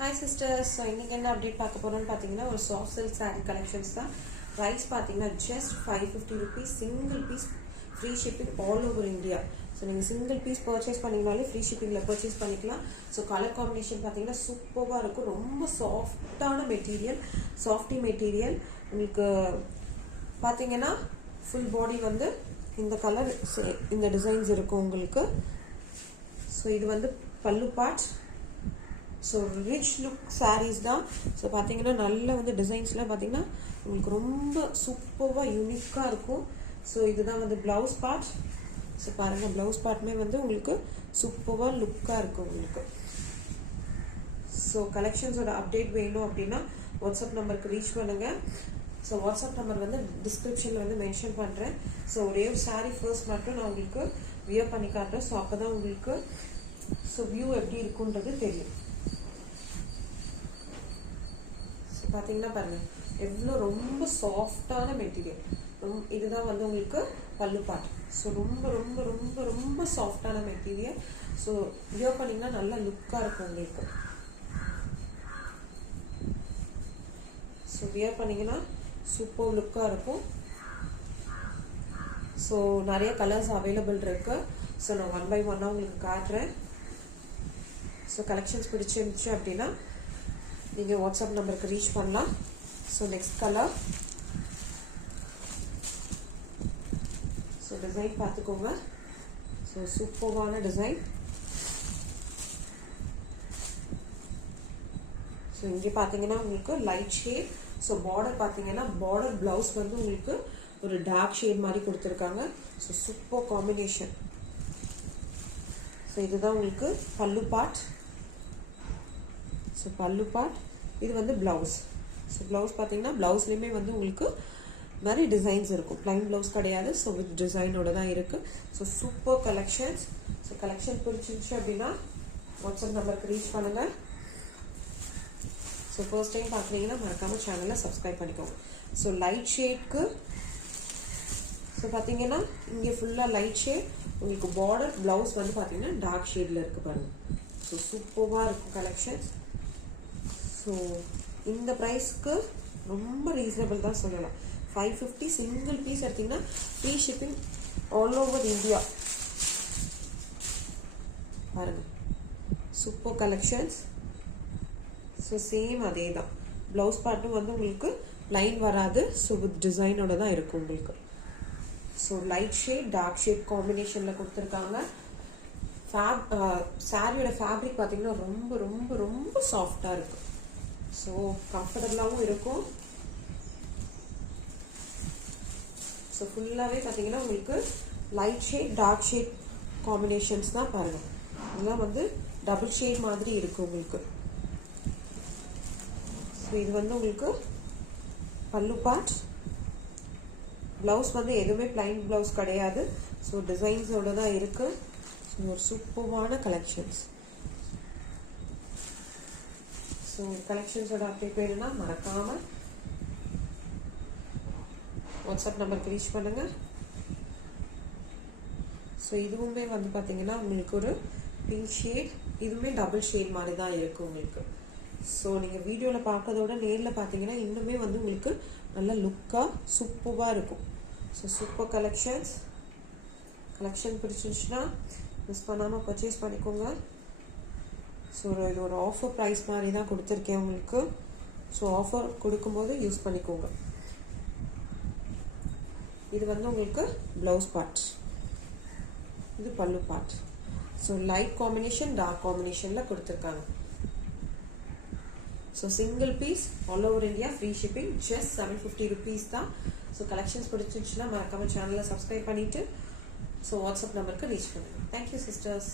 Hi sisters, so இன்னைக்கு என்ன update பார்க்க போறோம்னு பாத்தீங்கன்னா ஒரு சாஃப்ட் சில்க் saree collections தான். Price பாத்தீங்கன்னா just 550 rupees, single piece free shipping all over India. So நீங்க single piece purchase பண்ணீங்கனாலே free shipping ல purchase பண்ணிக்கலாம். So color combination பாத்தீங்கன்னா சூப்பரா இருக்கும். ரொம்ப சாஃப்ட்டான மெட்டீரியல், சாஃப்டி மெட்டீரியல். உங்களுக்கு பாத்தீங்கன்னா full body வந்து இந்த கலர் இந்த டிசைன்ஸ் இருக்கும் உங்களுக்கு. So இது வந்து பல்லு part. So rich look sarees தான். ஸோ பார்த்தீங்கன்னா நல்ல வந்து டிசைன்ஸ்லாம் பார்த்தீங்கன்னா உங்களுக்கு ரொம்ப சூப்பராக யூனிக்காக இருக்கும். ஸோ இதுதான் வந்து ப்ளவுஸ் பார்ட். ஸோ பாருங்கள் ப்ளவுஸ் பார்ட்டுமே வந்து உங்களுக்கு சூப்பராக லுக்காக இருக்கும் உங்களுக்கு. ஸோ கலெக்ஷன்ஸோட அப்டேட் வேணும் அப்படின்னா வாட்ஸ்அப் நம்பருக்கு ரீச் பண்ணுங்கள். ஸோ வாட்ஸ்அப் நம்பர் வந்து டிஸ்கிரிப்ஷனில் வந்து மென்ஷன் பண்ணுறேன். ஸோ ஒரே ஒரு சாரீ ஃபர்ஸ்ட் மட்டும் நான் உங்களுக்கு வியர் பண்ணி காட்டுறேன். ஸோ அப்போ தான் உங்களுக்கு ஸோ வியூ எப்படி இருக்குன்றது தெரியும். பார்த்தீங்கன்னா பாருங்கள் எவ்வளோ ரொம்ப சாஃப்டான மெட்டீரியல். இதுதான் வந்து உங்களுக்கு பல்லு பார்ட். ஸோ ரொம்ப ரொம்ப ரொம்ப ரொம்ப சாஃப்டான மெட்டீரியல். ஸோ வியர் பண்ணிங்கன்னா நல்லா லுக்காக இருக்கும் உங்களுக்கு. ஸோ வியர் பண்ணிங்கன்னா சூப்பர் லுக்காக இருக்கும். ஸோ நிறைய கலர்ஸ் அவைலபிள் இருக்கு. ஸோ நான் 1 by 1 உங்களுக்கு காட்டுறேன். ஸோ கலெக்ஷன்ஸ் பிடிச்சிருந்துச்சு அப்படின்னா நீங்கள் வாட்ஸ்அப் நம்பருக்கு ரீச் பண்ணலாம். So next colour. So design பார்த்துக்கோங்க. ஸோ சூப்பரான டிசைன். ஸோ இங்கே பார்த்தீங்கன்னா உங்களுக்கு லைட் ஷேட். ஸோ பார்டர் பார்த்தீங்கன்னா பார்டர் ப்ளவுஸ் வந்து உங்களுக்கு ஒரு டார்க் ஷேட் மாதிரி கொடுத்துருக்காங்க. So super combination. ஸோ இதுதான் உங்களுக்கு பல்லு பார்ட். ஸோ பல்லு பார்ட். இது வந்து ப்ளவுஸ். ஸோ ப்ளவுஸ் பார்த்தீங்கன்னா ப்ளவுஸ்லேயுமே வந்து உங்களுக்கு நிறைய டிசைன்ஸ் இருக்கும். ப்ளைன் ப்ளவுஸ் கிடையாது. ஸோ வித் டிசைனோட தான் இருக்குது. So super collections. So collection பிடிச்சிருந்துச்சு அப்படின்னா வாட்ஸ்அப் நம்பருக்கு ரீச் பண்ணுங்கள். ஸோ ஃபர்ஸ்ட் டைம் பார்க்குறீங்கன்னா மறக்காமல் சேனலை சப்ஸ்கிரைப் பண்ணிக்கோங்க. ஸோ லைட் ஷேட்க்கு ஸோ பார்த்தீங்கன்னா இங்கே ஃபுல்லாக லைட் ஷேட். உங்களுக்கு பார்டர் ப்ளவுஸ் வந்து பார்த்தீங்கன்னா டார்க் ஷேடில் இருக்குது பாருங்கள். ஸோ சூப்பராக இருக்கும் கலெக்ஷன்ஸ். ஸோ இந்த ப்ரைஸ்க்கு ரொம்ப ரீசனபிள் தான் சொல்லலாம். 550 சிங்கிள் பீஸ் எடுத்திங்கன்னா free shipping all over India. பாருங்கள் சூப்பர் கலெக்ஷன்ஸ். ஸோ சேம் அதே தான். ப்ளவுஸ் பார்ட்டும் வந்து உங்களுக்கு லைன் வராது. ஸோ வித் டிசைனோட தான் இருக்கும் உங்களுக்கு. So light shade dark shade காம்பினேஷனில் கொடுத்துருக்காங்க. சாரியோட ஃபேப்ரிக் பார்த்தீங்கன்னா ரொம்ப ரொம்ப ரொம்ப சாஃப்டாக இருக்கும். ஸோ கம்ஃபர்டபுளாகவும் இருக்கும். ஸோ ஃபுல்லாகவே பார்த்தீங்கன்னா உங்களுக்கு light shade dark shade combinations தான் பாருங்கள். இதெல்லாம் வந்து டபுள் ஷேட் மாதிரி இருக்கும் உங்களுக்கு. ஸோ இது வந்து உங்களுக்கு பல்லு பார்ட். ப்ளவுஸ் வந்து எதுவுமே பிளைன் ப்ளவுஸ் கிடையாது. ஸோ டிசைன்ஸோடு தான் இருக்குது. ஸோ ஒரு சூப்பரான கலெக்ஷன்ஸ். ஸோ கலெக்ஷன்ஸோட அப்டேட் வேணும்னா மறக்காமல் வாட்ஸ்அப் நம்பருக்கு ரீச் பண்ணுங்கள். ஸோ இதுவுமே வந்து பார்த்தீங்கன்னா உங்களுக்கு ஒரு பிங்க் ஷேட். இதுவுமே டபுள் ஷேட் மாதிரி தான் இருக்குது உங்களுக்கு. ஸோ நீங்கள் வீடியோவில் பார்க்கறதோட நேரில் பார்த்தீங்கன்னா இன்னுமே வந்து உங்களுக்கு நல்ல லுக்காக சூப்பராக இருக்கும். So super collections. கலெக்ஷன் பிடிச்சிருந்துச்சுன்னா மிஸ் பண்ணாமல் பர்ச்சேஸ் பண்ணிக்கோங்க. ஸோ இது ஒரு ஆஃபர் ப்ரைஸ் மாதிரி தான் கொடுத்துருக்கேன் உங்களுக்கு. ஸோ ஆஃபர் கொடுக்கும்போது யூஸ் பண்ணிக்கோங்க. இது வந்து உங்களுக்கு ப்ளவுஸ் பார்ட். இது pallu part. So light combination dark காம்பினேஷனில் கொடுத்துருக்காங்க. So single piece all over India free shipping just 750 rupees தான். ஸோ கலெக்ஷன்ஸ் பிடிச்சிருந்துச்சுன்னா மறக்காமல் சேனலை சப்ஸ்கிரைப் பண்ணிவிட்டு ஸோ வாட்ஸ்அப் நம்பருக்கு ரீச் பண்ணுங்கள். Thank you sisters.